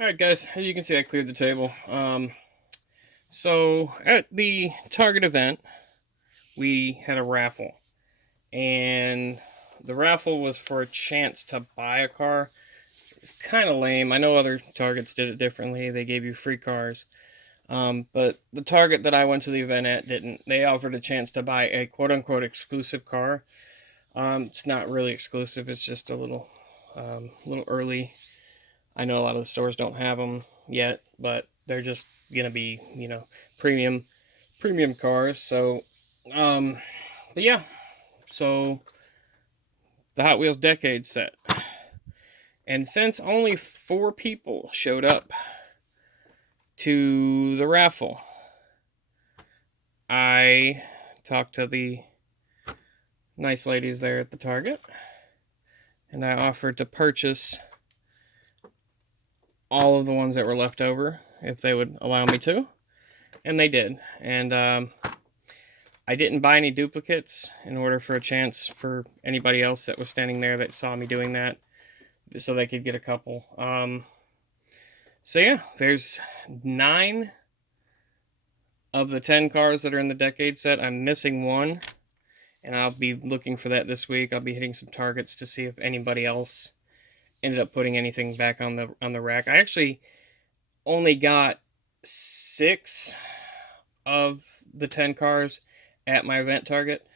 Alright guys, as you can see I cleared the table. So at the Target event, we had a raffle. And the raffle was for a chance to buy a car. It's kind of lame. I know other Targets did it differently. They gave you free cars. But the Target that I went to the event at didn't. They offered a chance to buy a quote-unquote exclusive car. It's not really exclusive. It's just a little early. I know a lot of the stores don't have them yet, but they're just gonna be, premium cars. So, but yeah, so the Hot Wheels Decade set, and since only 4 people showed up to the raffle, I talked to the nice ladies there at the Target, and I offered to purchase all of the ones that were left over if they would allow me to, and they did. And I didn't buy any duplicates in order for a chance for anybody else that was standing there that saw me doing that, so they could get a couple. So yeah, there's 9 of the 10 cars that are in the Decade set. I'm missing one, and I'll be looking for that this week. I'll be hitting some Targets to see if anybody else ended up putting anything back on the rack. I actually only got 6 of the 10 cars at my event Target,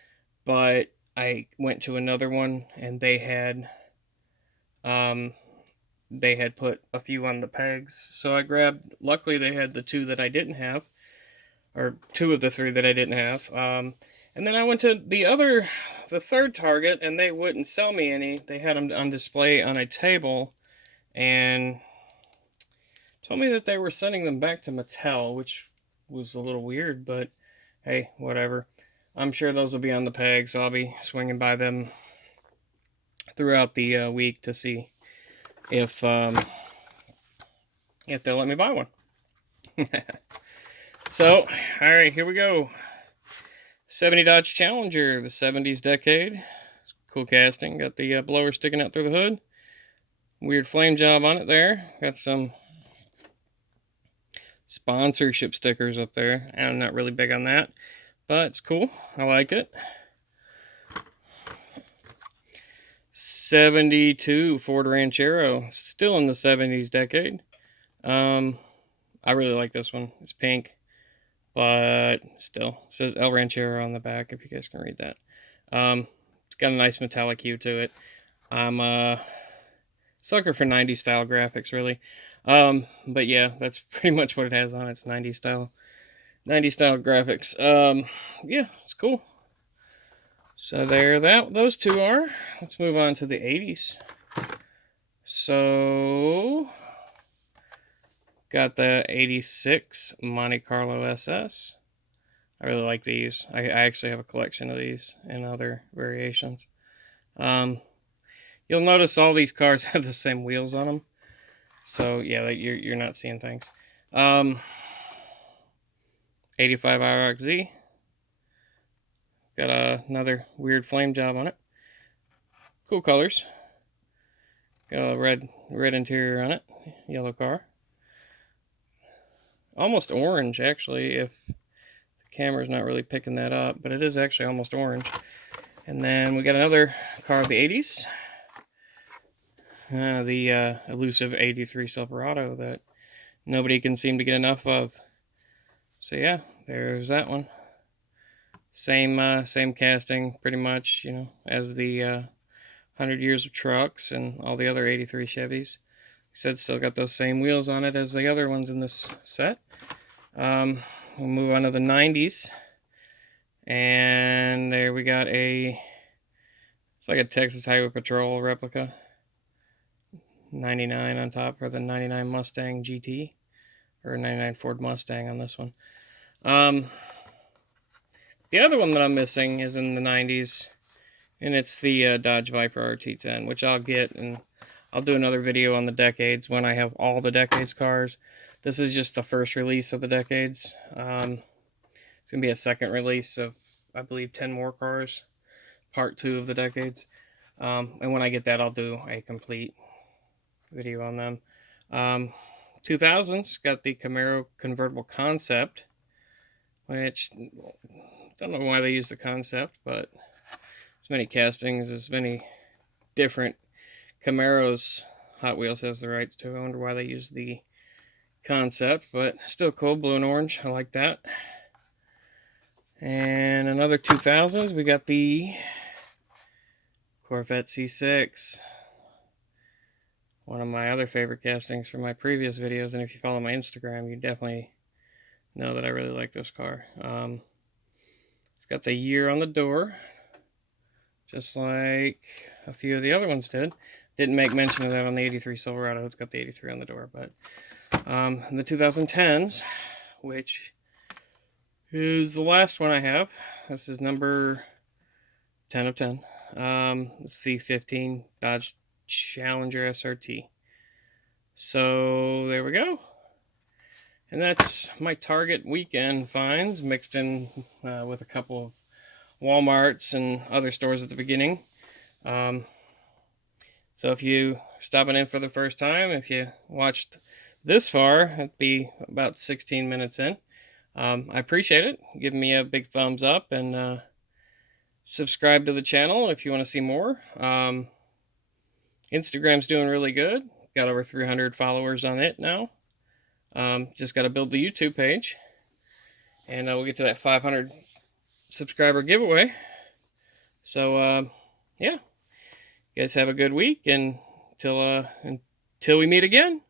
but I went to another one and they had put a few on the pegs, so I grabbed. Luckily, they had the 2 that I didn't have, or 2 of the 3 that I didn't have. And then I went to the third Target, and they wouldn't sell me any. They had them on display on a table, and told me that they were sending them back to Mattel, which was a little weird, but hey, whatever. I'm sure those will be on the peg, so I'll be swinging by them throughout the week to see if they'll let me buy one. So, alright, here we go. 70 Dodge Challenger, the 70s Decade. Cool casting. Got the blower sticking out through the hood. Weird flame job on it there. Got some sponsorship stickers up there. I'm not really big on that, but it's cool. I like it. 72 Ford Ranchero, still in the 70s Decade. I really like this one. It's pink, but still, it says El Ranchero on the back, if you guys can read that. It's got a nice metallic hue to it. I'm a sucker for 90s style graphics, really. But yeah, that's pretty much what it has on it. It's 90s style graphics. Yeah, it's cool. So there, those 2 are. Let's move on to the 80s. So got the 86 Monte Carlo SS. I really like these. I actually have a collection of these in other variations. You'll notice all these cars have the same wheels on them. So yeah, you're not seeing things. 85 IROC Z. Got another weird flame job on it. Cool colors. Got a red interior on it. Yellow car. Almost orange, actually, if the camera's not really picking that up, but it is actually almost orange. And then we got another car of the 80s. The elusive 83 Silverado that nobody can seem to get enough of. So yeah, there's that one. Same casting, pretty much, as the 100 Years of Trucks and all the other 83 Chevys. Like I said, still got those same wheels on it as the other ones in this set. We'll move on to the 90s. And there we got it's like a Texas Highway Patrol replica. 99 on top for the 99 Mustang GT, or 99 Ford Mustang on this one. The other one that I'm missing is in the 90s, and it's the Dodge Viper RT10, which I'll get, and I'll do another video on the Decades when I have all the Decades cars. This is just the first release of the Decades. It's going to be a second release of, I believe, 10 more cars. Part 2 of the Decades. And when I get that, I'll do a complete video on them. 2000s, got the Camaro convertible concept, which don't know why they use the concept, but as many castings, as many different Camaros Hot Wheels has the rights to. I wonder why they use the concept, but still cool. Blue and orange, I like that. And another 2000s, we got the Corvette C6. One of my other favorite castings from my previous videos, and if you follow my Instagram, you definitely know that I really like this car. It's got the year on the door, just like a few of the other ones did. Didn't make mention of that on the 83 Silverado. It's got the 83 on the door, but the 2010s, which is the last one I have. This is number 10 of 10. It's the 15 Dodge Challenger SRT. So there we go. And that's my Target weekend finds, mixed in with a couple of Walmarts and other stores at the beginning. So if you stopping in for the first time, if you watched this far, it'd be about 16 minutes in. I appreciate it. Give me a big thumbs up and subscribe to the channel if you want to see more. Instagram's doing really good. Got over 300 followers on it now. Just got to build the YouTube page. And we'll get to that 500 subscriber giveaway. So, yeah. You guys have a good week, and until we meet again.